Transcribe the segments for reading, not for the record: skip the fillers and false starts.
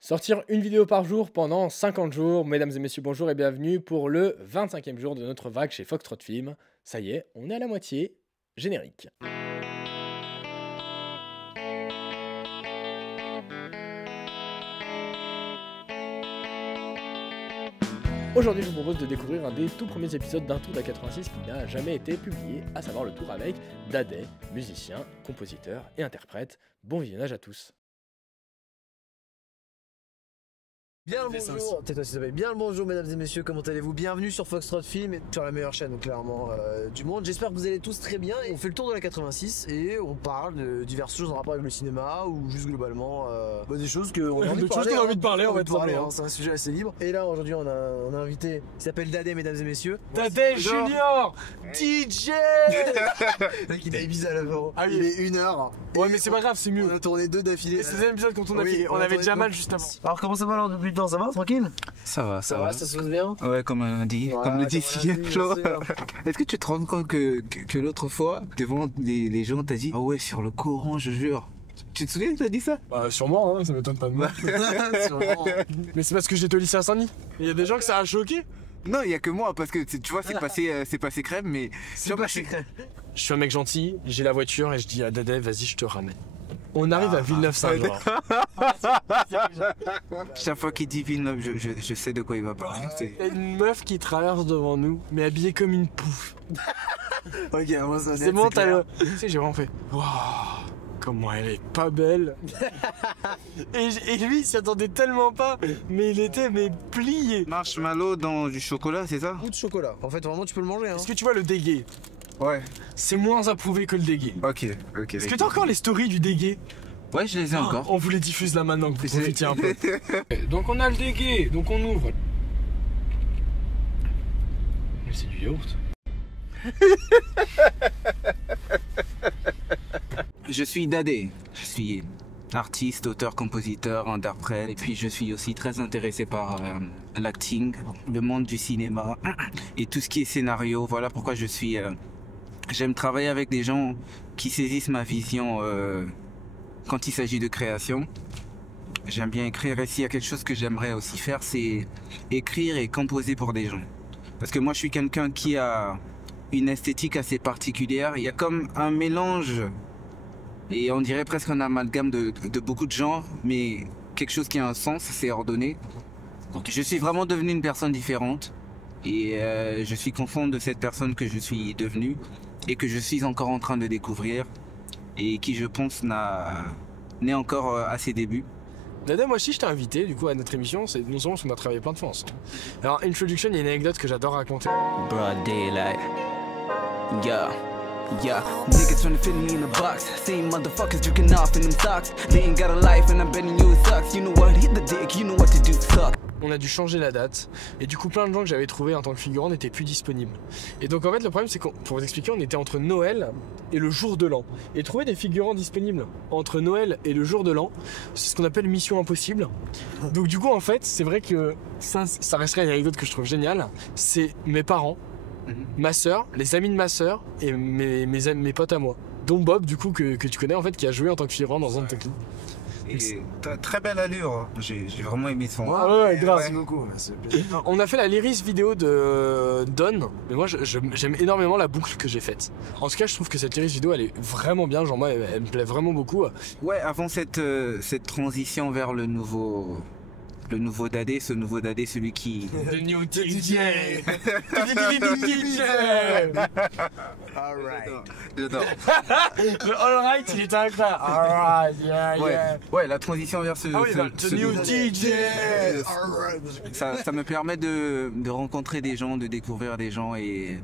Sortir une vidéo par jour pendant 50 jours. Mesdames et messieurs, bonjour et bienvenue pour le 25e jour de notre vague chez Foxtrot Film. Ça y est, on est à la moitié. Générique. Aujourd'hui, je vous propose de découvrir un des tout premiers épisodes d'un tour d'A86 qui n'a jamais été publié, à savoir le tour avec Dadey, musicien, compositeur et interprète. Bon visionnage à tous. Bien le bonjour, tais-toi s'il te plaît. Bien le bonjour mesdames et messieurs, comment allez-vous? Bienvenue sur Foxtrot Film, sur la meilleure chaîne clairement du monde. J'espère que vous allez tous très bien. Et on fait le tour de la 86 et on parle de diverses choses en rapport avec le cinéma ou juste globalement des choses qu'on a envie de parler. On va te parler, c'est un sujet assez libre. Et là aujourd'hui on a un invité qui s'appelle Dadey mesdames et messieurs. Dadey Junior DJ. Mec il a Ibiza là bas. Ah oui. Il est 1h. Ouais mais c'est pas grave, c'est mieux. On a tourné 2 d'affilée. C'est le deuxième épisode quand on a filé. On avait déjà mal juste avant. Alors comment ça va alors depuis le temps? Ça va tranquille? Ça va. Ça se passe bien? Ouais, comme on a dit, Ouais, comme le dit Flo. c'est bien. Est-ce que tu te rends compte que l'autre fois, devant les gens, t'as dit, ah ouais, sur le Coran, je jure. Tu te souviens que t'as dit ça? Bah sûrement, hein, ça m'étonne pas de moi. Mais c'est parce que j'étais au lycée à Saint-Denis. Il y a des gens que ça a choqué. Non, il y a que moi, parce que tu vois, c'est passé crème, mais... C'est pas secret. Je suis un mec gentil, j'ai la voiture et je dis à Dadey, vas-y, je te ramène. On arrive à Villeneuve-Saint-Jean. Chaque fois qu'il dit Villeneuve, je sais de quoi il va parler. Il y a une meuf qui traverse devant nous, mais habillée comme une pouffe. Ok, moi ça C'est bon, t'as le... Tu sais, j'ai vraiment fait, waouh, comment elle est pas belle. et lui, il s'y attendait tellement pas, mais il était plié. Marshmallow dans du chocolat, c'est ça? Goût de chocolat. En fait, vraiment, tu peux le manger. Hein. Est-ce que tu vois le dégué? Ouais. C'est moins approuvé que le dégué. Ok. Est-ce que t'as encore les stories du dégué? Ouais, je les ai encore. On vous les diffuse là maintenant que vous profitiez un peu. Donc on a le dégué, donc on ouvre. Mais c'est du yaourt. Je suis Dadey. Je suis artiste, auteur, compositeur, interprète. Et puis je suis aussi très intéressé par l'acting, le monde du cinéma et tout ce qui est scénario. Voilà pourquoi j'aime travailler avec des gens qui saisissent ma vision quand il s'agit de création. J'aime bien écrire. Et s'il y a quelque chose que j'aimerais aussi faire, c'est écrire et composer pour des gens. Parce que moi, je suis quelqu'un qui a une esthétique assez particulière. Il y a comme un mélange, et on dirait presque un amalgame de beaucoup de genres, mais quelque chose qui a un sens, c'est ordonné. Donc, je suis vraiment devenu une personne différente. Et je suis content de cette personne que je suis devenue et que je suis encore en train de découvrir et qui, je pense, n'est encore à ses débuts. Dadey, moi aussi je t'ai invité du coup à notre émission, c'est non seulement parce qu'on a travaillé plein de fois ensemble. Alors Introduction, il y a une anecdote que j'adore raconter. Broad daylight. Yeah. Yeah, niggas trying to fit me in a box. Same motherfuckers jerking off in them socks. They ain't got a life and I'm betting you it sucks. You know what, hit the dick, you know what to do, suck. On a dû changer la date et du coup plein de gens que j'avais trouvé en tant que figurant n'étaient plus disponibles. Et donc en fait le problème c'est que pour vous expliquer, on était entre Noël et le jour de l'an. Et trouver des figurants disponibles entre Noël et le jour de l'an, c'est ce qu'on appelle mission impossible. Donc du coup en fait c'est vrai que ça resterait une anecdote que je trouve géniale. C'est mes parents, ma soeur, les amis de ma soeur et mes potes à moi. Dont Bob du coup que tu connais en fait, qui a joué en tant que figurant dans un de tes clips. Et t'as très belle allure, j'ai vraiment aimé son. Ouais, grave. Merci beaucoup. On a fait la lyrics vidéo de Don, mais moi j'aime énormément la boucle que j'ai faite. En tout cas, je trouve que cette lyrics vidéo elle est vraiment bien, genre moi elle me plaît vraiment beaucoup. Ouais, avant cette transition vers le nouveau Dadey, ce nouveau Dadey, celui qui... The new DJ. DJ. Alright. J'adore. Le alright, il était incroyable. Alright, yeah. Ouais, la transition vers ce... Ah oui, the new DJ. Ça me permet de rencontrer des gens, de découvrir des gens et...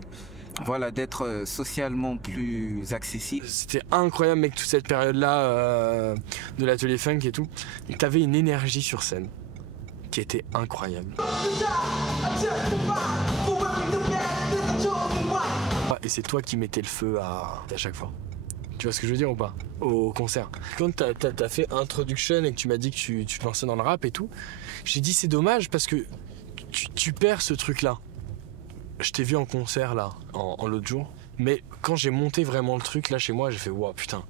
Voilà, d'être socialement plus accessible. C'était incroyable mec, toute cette période-là de l'atelier funk et tout. Et t'avais une énergie sur scène qui était incroyable. Et c'est toi qui mettais le feu à chaque fois. Tu vois ce que je veux dire ou pas? Au concert. Quand t'as fait Introduction et que tu m'as dit que tu te lançais dans le rap et tout, j'ai dit c'est dommage parce que tu perds ce truc-là. Je t'ai vu en concert là, en l'autre jour, mais quand j'ai monté vraiment le truc là chez moi, j'ai fait wow putain.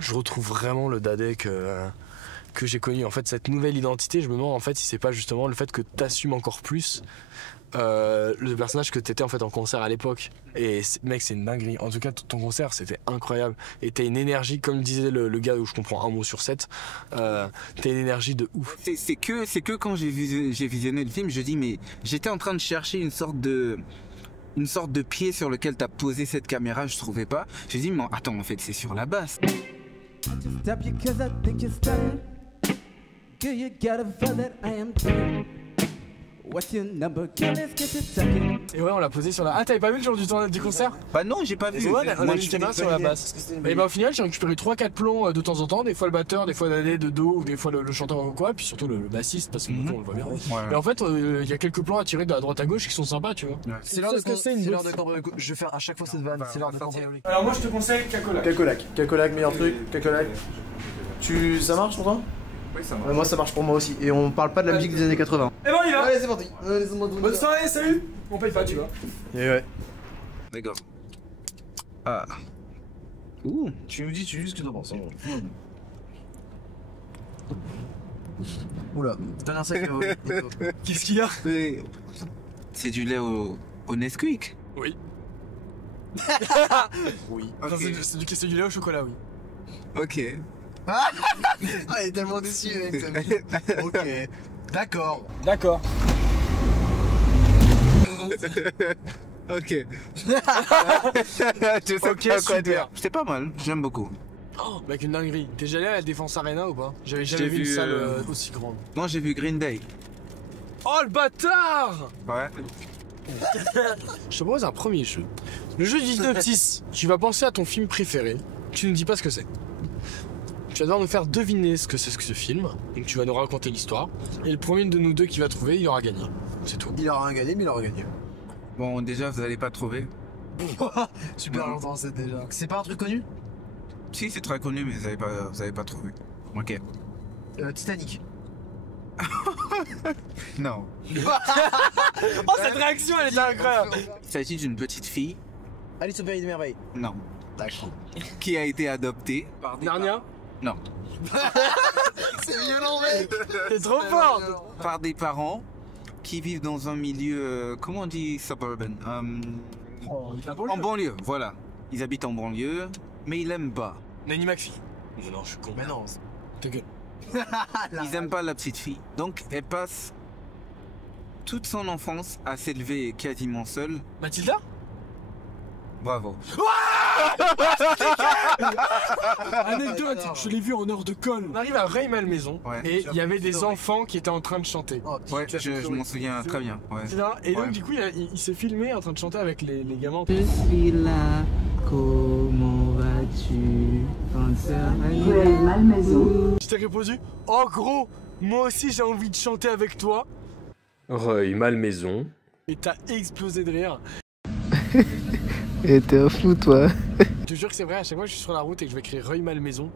je retrouve vraiment le Dadé que j'ai connu. En fait, cette nouvelle identité, je me demande en fait si c'est pas justement le fait que t'assumes encore plus le personnage que t'étais en fait en concert à l'époque. Et mec, c'est une dinguerie. En tout cas, ton concert, c'était incroyable. Et t'as une énergie, comme disait le gars où je comprends un mot sur 7, t'as une énergie de ouf. C'est que quand j'ai visionné le film, je dis mais j'étais en train de chercher une sorte de pied sur lequel t'as posé cette caméra, je trouvais pas. J'ai dit mais attends, en fait c'est sur la basse. Stop you 'cause I think you're stunning. Girl, you gotta feel that I am doing. What's your number? Girl, let's get to talking. Et ouais, on l'a posé sur la... Ah, t'avais pas vu le jour du concert? Bah non, j'ai pas vu. Ouais, on a Moi, mis une caméra sur la basse. Et bah au final, j'ai récupéré 3-4 plombs de temps en temps, des fois le batteur, des fois Dadé de dos, ou des fois le chanteur ou quoi, puis surtout le bassiste, parce que on le voit bien. Ouais. Et en fait, il y a quelques plans à tirer de la droite à gauche qui sont sympas, tu vois. C'est l'heure de cambrioler. Je vais faire à chaque fois cette vanne. C'est l'heure de cambrioler. Alors moi, je te conseille Cacolac. Cacolac, meilleur truc. Cacolac. Ça marche pour toi? Oui, ça Ouais, moi ça marche pour moi aussi. Et on parle pas de la musique des années 80. Et ben on y va. Allez, c'est parti. Bonne soirée, salut. On paye pas, tu vois. Et ouais. D'accord. Ah. Ouh. Tu nous dis juste ce que t'en penses. Oula, t'as un sac. Qu'est-ce qu'il y a? C'est du lait au Nesquik. Oui. Oui. Enfin, c'est du lait au chocolat, oui. Ok. Ah, il est tellement déçu, mec. Ok. D'accord. D'accord. Ok. Tu sais Ok, pas quoi super. dire. C'était pas mal, j'aime beaucoup. Oh, mec, une dinguerie. T'es déjà allé à la Défense Arena ou pas? J'avais jamais vu une salle aussi grande. Non, j'ai vu Green Day. Oh, le bâtard! Ouais. Je te propose un premier jeu. Le jeu du synopsis. Tu vas penser à ton film préféré. Tu ne dis pas ce que c'est. Tu vas devoir nous faire deviner ce que c'est ce film. Donc tu vas nous raconter l'histoire. Et le premier de nous deux qui va trouver, il aura gagné. C'est tout. Il aura rien gagné, mais il aura gagné. Bon, déjà, vous allez pas trouver. Super longtemps, c'est déjà. C'est pas un truc connu? Si, c'est très connu, mais vous avez pas trouvé. Ok. Titanic. Non. Oh, cette réaction, elle était incroyable! Il s'agit d'une petite fille. Alice au pays des merveilles. Non. D'accord. Qui a été adoptée par des Narnia? Non. C'est violent, mec. T'es trop fort! Par des parents qui vivent dans un milieu, comment on dit suburban? En banlieue, voilà. Ils habitent en banlieue, mais ils aiment pas. Nanny McPhee. Non, je suis con. Mais non. Ta gueule. Ils aiment pas la petite fille. Donc elle passe toute son enfance à s'élever quasiment seule. Mathilda? Bravo. Anecdote, je l'ai vu en heure de colle. On arrive à Rueil-Malmaison Ouais. et il y avait des enfants qui étaient en train de chanter. Oh, Ouais, je m'en souviens très bien. Ouais. C'est ça. Et donc Ouais. du coup il s'est filmé en train de chanter avec les gamins. Je suis là, comment vas-tu? Je t'ai répondu, oh gros, moi aussi j'ai envie de chanter avec toi. Rueil-Malmaison. Et t'as explosé de rire. Et t'es un fou, toi. Je te jure que c'est vrai, à chaque fois que je suis sur la route et que je vais écrire Rueil-Malmaison.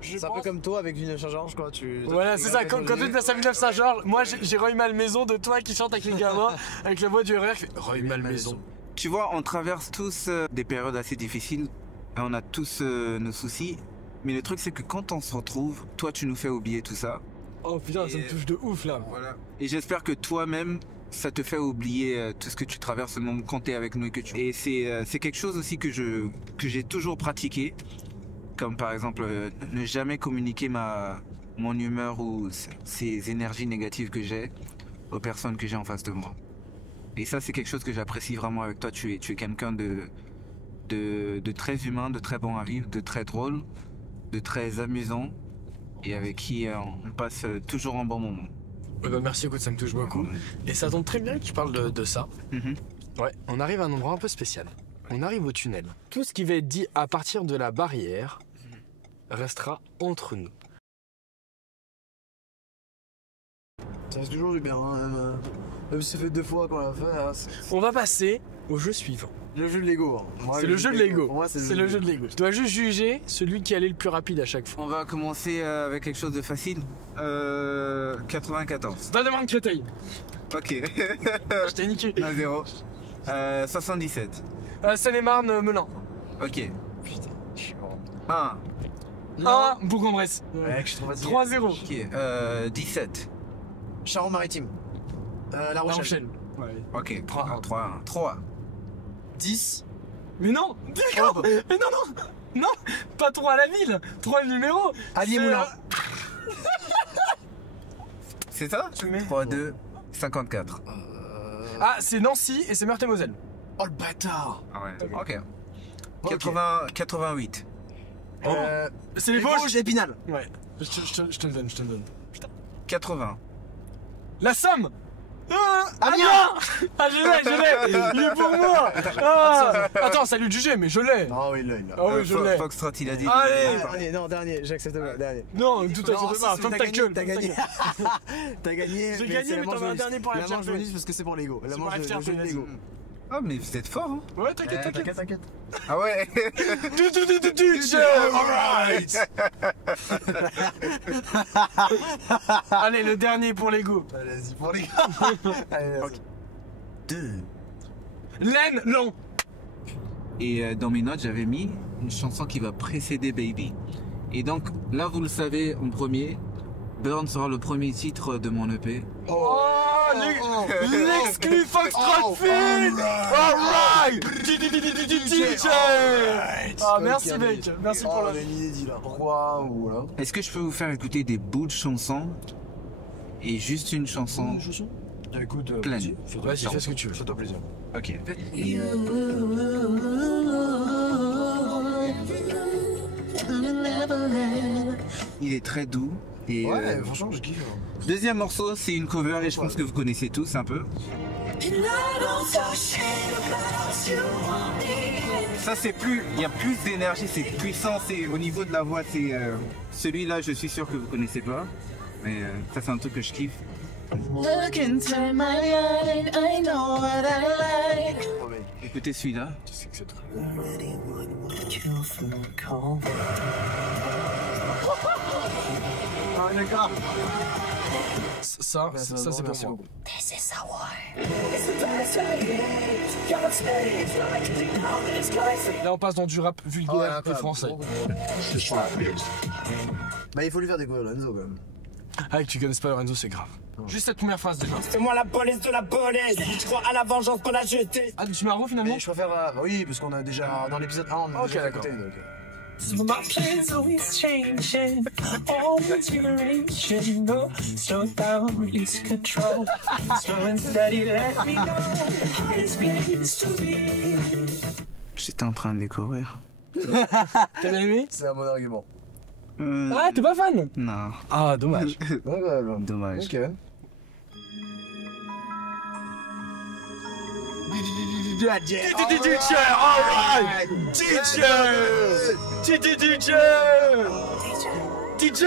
C'est un peu comme toi avec Villeneuve Saint-Georges, quoi. Voilà, c'est ça, quand tu te passes à Villeneuve Saint-Georges, moi j'ai Rueil-Malmaison de toi qui chante avec les gamins, avec la voix du RR qui fait Rueil-Malmaison. Tu vois, on traverse tous des périodes assez difficiles. Et on a tous nos soucis. Mais le truc, c'est que quand on se retrouve, toi, tu nous fais oublier tout ça. Oh putain, ça me touche de ouf là. Voilà. Et j'espère que toi-même, ça te fait oublier tout ce que tu traverses, même quand t'es avec nous et que tu... Et c'est quelque chose aussi que j'ai toujours pratiqué. Comme par exemple, ne jamais communiquer mon humeur ou ces énergies négatives que j'ai aux personnes que j'ai en face de moi. Et ça, c'est quelque chose que j'apprécie vraiment avec toi. Tu es quelqu'un de très humain, de très bon à vivre, de très drôle, de très amusant et avec qui on passe toujours un bon moment. Ouais, bah merci, écoute, ça me touche beaucoup. Et ça tombe très bien que tu parles de ça. Ouais, on arrive à un endroit un peu spécial. On arrive au tunnel. Tout ce qui va être dit à partir de la barrière restera entre nous. Ça reste toujours du bien, hein, même si ça fait 2 fois qu'on l'a fait. Hein, On va passer au jeu suivant. le jeu de Lego. Hein. C'est le jeu de Lego. Pour moi, C'est le jeu de Lego. Je dois juste juger celui qui allait le plus rapide à chaque fois. On va commencer avec quelque chose de facile. 94. Val-de-Marne Créteil. Ok. Je t'ai niqué. 1-0. 77. Seine-et-Marne Melun. Ok. Putain, je suis mort. 1, 1, Bourg-en-Bresse. Ouais, je suis trop fatigué. 3-0. Ok, 17. Charente-Maritime. La La Rochelle. Rochelle. Ouais. Ok, 3. 10. Mais non, d'accord. Mais non, pas 3 à la ville, 3 le numéro. Allier-Moulin. C'est ça 3-2, 54. Ah, c'est Nancy et c'est Meurthe-et-Moselle. Oh le bâtard. Ah ouais, ok. Ok. 88. C'est les Vosges. Épinal. Ouais, je te le donne, je te le donne. 80. La Somme. Amiens. Ah, je l'ai, il est pour moi. Ah. Attends, salut du G, mais je l'ai. Ah oui, là, il l'a. Ah oui, je l'ai. Foxtrot, il a dit. Allez. Allez, non, dernier, j'accepte pas, dernier. Non, tout à Non, fait pas, si, ferme t'as ta gagné, gueule. T'as gagné. T'as gagné. J'ai gagné, c'est la mais t'en manche as un bonus. dernier pour la La manche FTP. bonus parce que c'est pour l'ego. La C'est manche pour la le FTP, jeu de vas-y. l'ego. Ah, mais vous êtes fort, hein. Ouais, t'inquiète. T'inquiète. Ah ouais. Alright. Allez, le dernier pour l'ego. Allez-y, pour les gars. Allez, vas-y. 2. Laine, long. Et dans mes notes, j'avais mis une chanson qui va précéder Baby. Et donc, là, vous le savez, en premier, Burn sera le premier titre de mon EP. Oh, l'exclu Foxtrot Film. Alright. DJ. Ah, merci mec, merci pour On la... a une idée là. 3 ou là. Est-ce que je peux vous faire écouter des bouts de chansons et juste une chanson Écoute, pleine? Vas-y, fais ce que tu veux. fais-toi plaisir. Ok. Il est très doux. Et Ouais, franchement, je kiffe. deuxième morceau, c'est une cover et je pense que vous connaissez tous un peu. Ça c'est plus, il y a plus d'énergie, c'est puissant, c'est au niveau de la voix, c'est celui-là, je suis sûr que vous connaissez pas, mais ça c'est un truc que je kiffe. Look into my eye, I know what I like. Écoutez celui-là. Ah, d'accord. Ça c'est pour moi. This is a war. It's the best I hate. Can't stay. Là on passe dans du rap vulgaire et français. Bah, il faut lui faire découvrir Lorenzo quand même. Ah, que tu connaisses pas Lorenzo, c'est grave. Juste cette première phrase déjà. C'est moi la police de la police. Je crois à la vengeance qu'on a jetée. Ah, tu m'as revu finalement. Mais je préfère. Oui, parce qu'on a déjà. Dans l'épisode 1, on a Ok, déjà d'accord. écouté. Donc. My plans always changing. Always rearranging. No, slow down, release control. Slow and steady, let me know. It's begins to be. J'étais en train de découvrir. T'as bien aimé? C'est un bon argument. Ah, t'es pas fan? Non, Ah, dommage. Ouais, ouais, ouais. dommage. Ok. DJ, alright! DJ! DJ!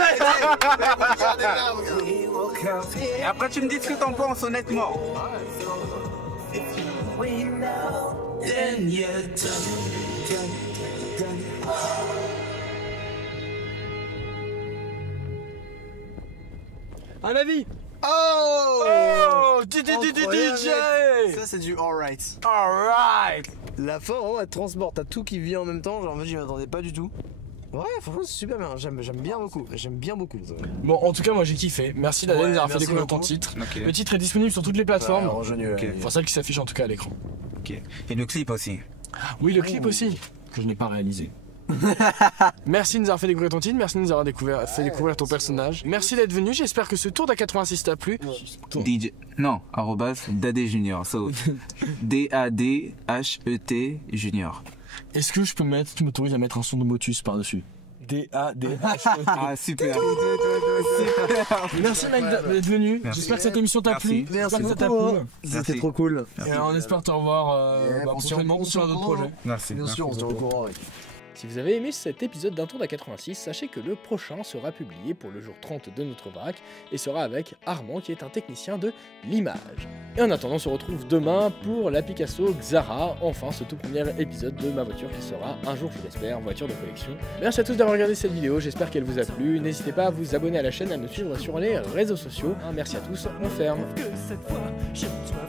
Et après tu me dis ce que t'en penses honnêtement. We know, then you're done. Un avis? Oh, Oh! DJ! Ça, c'est du alright. Alright! La fin, vraiment, elle transporte. T'as tout qui vient en même temps. Genre, moi, j'y m'attendais pas du tout. Ouais, franchement, c'est super bien. J'aime bien beaucoup. J'aime bien beaucoup. Bon, en tout cas, moi j'ai kiffé. Merci Daden Ouais, d'avoir fait merci découvrir ton beaucoup. titre. Ok. Le titre est disponible sur toutes les plateformes. Ok. Enfin, celle qui s'affiche en tout cas à l'écran. Ok. Et le clip aussi. Oui, le clip aussi, que je n'ai pas réalisé. Merci de nous avoir fait découvrir ton titre, merci de nous avoir fait découvrir ton personnage. Merci d'être venu, j'espère que ce tour d'A86 t'a plu. DJ. Non, @Dadé Junior. So, D-A-D-H-E-T Junior. Est-ce que tu m'autorises à mettre un son de Motus par-dessus? D-A-D-H. Ah, super. Merci mec d'être venu, Merci. j'espère que cette émission t'a plu. Merci. J'espère que ça t'a plu. C'était trop cool. Et on espère te revoir prochainement sur d'autres projets. Merci. Bien sûr, on se tient au courant. Si vous avez aimé cet épisode d'un tour d'A86, sachez que le prochain sera publié pour le jour 30 de notre vrac et sera avec Armand qui est un technicien de l'image. Et en attendant, on se retrouve demain pour la Picasso Xara, enfin ce tout premier épisode de ma voiture qui sera un jour, je l'espère, voiture de collection. Merci à tous d'avoir regardé cette vidéo, j'espère qu'elle vous a plu. N'hésitez pas à vous abonner à la chaîne, à nous suivre sur les réseaux sociaux. Merci à tous, on ferme. Que cette fois, je ne dois